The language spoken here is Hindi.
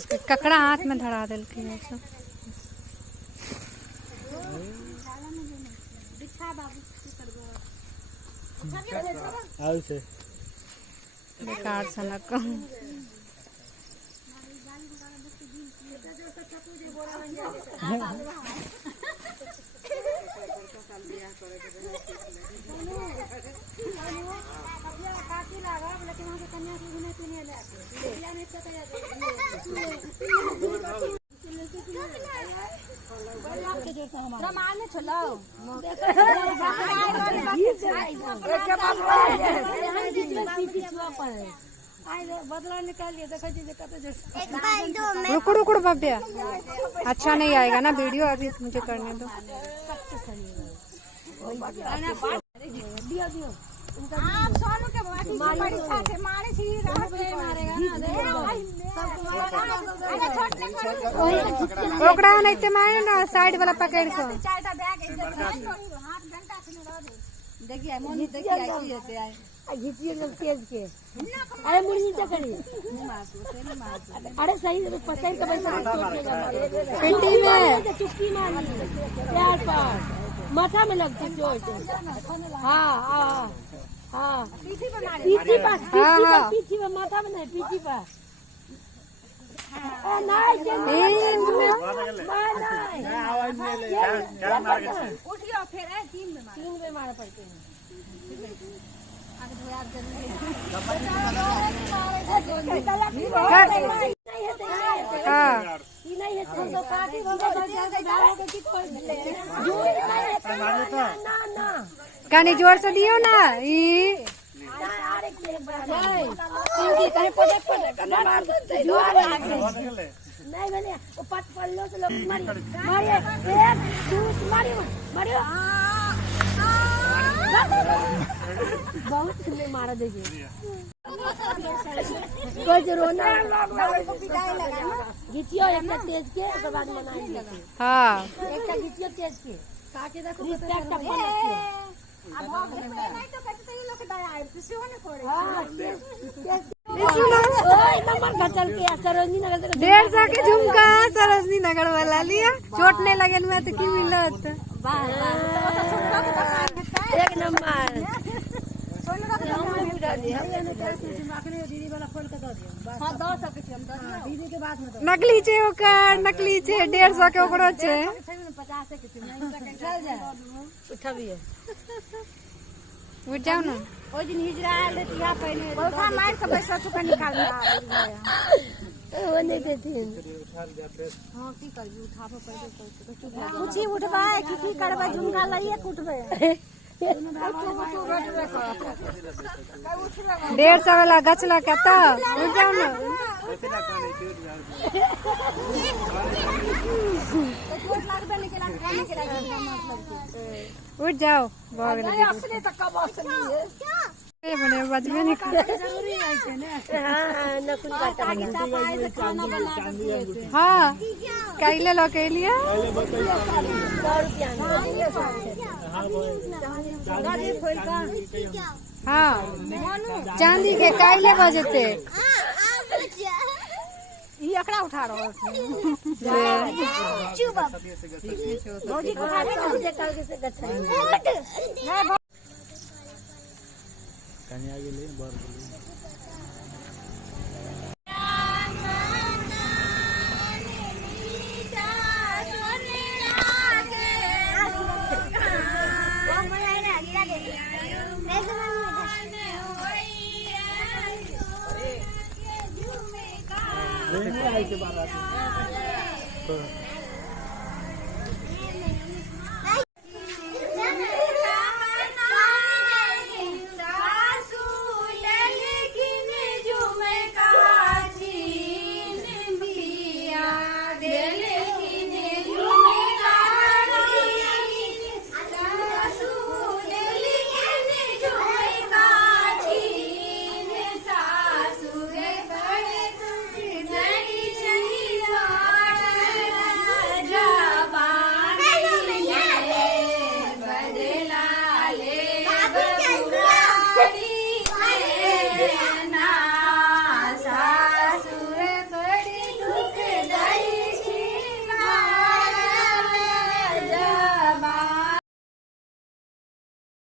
ककड़ा हाथ में धरा दिल के बेकार सनक रुको रुको भव्या, अच्छा नहीं आएगा ना वीडियो, अभी मुझे करने दो। ओकरा नहीं मारे ना, साइड वाला पकड़ को देखिए तेज के। अरे मुर्गी करिए, अरे सही पकड़ के पिंडी में चुटकी मारी, प्यार पर माथा में लगती चोट। हाँ हाँ हाँ, पीठी पर माथा में नहीं, पीठी पर। उठियो फिर 3 में मारे पड़ते हैं। कनी जोर से दियो ना, बहुत मारा देखिए घिचियो एक तेज के बाद मनाएंगे। हाँ एक घिचियो तेज के काटे देखो डेढ़ सौ के झुमका सरोजनी नगर वाला लिया, चोट नहीं लगे में तो की मिलत। एक नंबर नकली छे ओकर, नकली छे 150 के ओकरो छे। उठ जाओ ना, ओइ दिन हिजरा आयल रहती यहाँ पहले बहुत मार के पैसा चुका निकाल ओने देथिन। हां की करबी, उठाबो पड़े पूछी उठबा की करबा, झुमका लइए कुटबे। 150 वाला गछला के तो उठ जाओ ना। उठ जाओ, बने बजबे नहीं कर। हाँ कैले लो के लिए हाँ चांदी के कैले बजते एकरा उठा रहा है।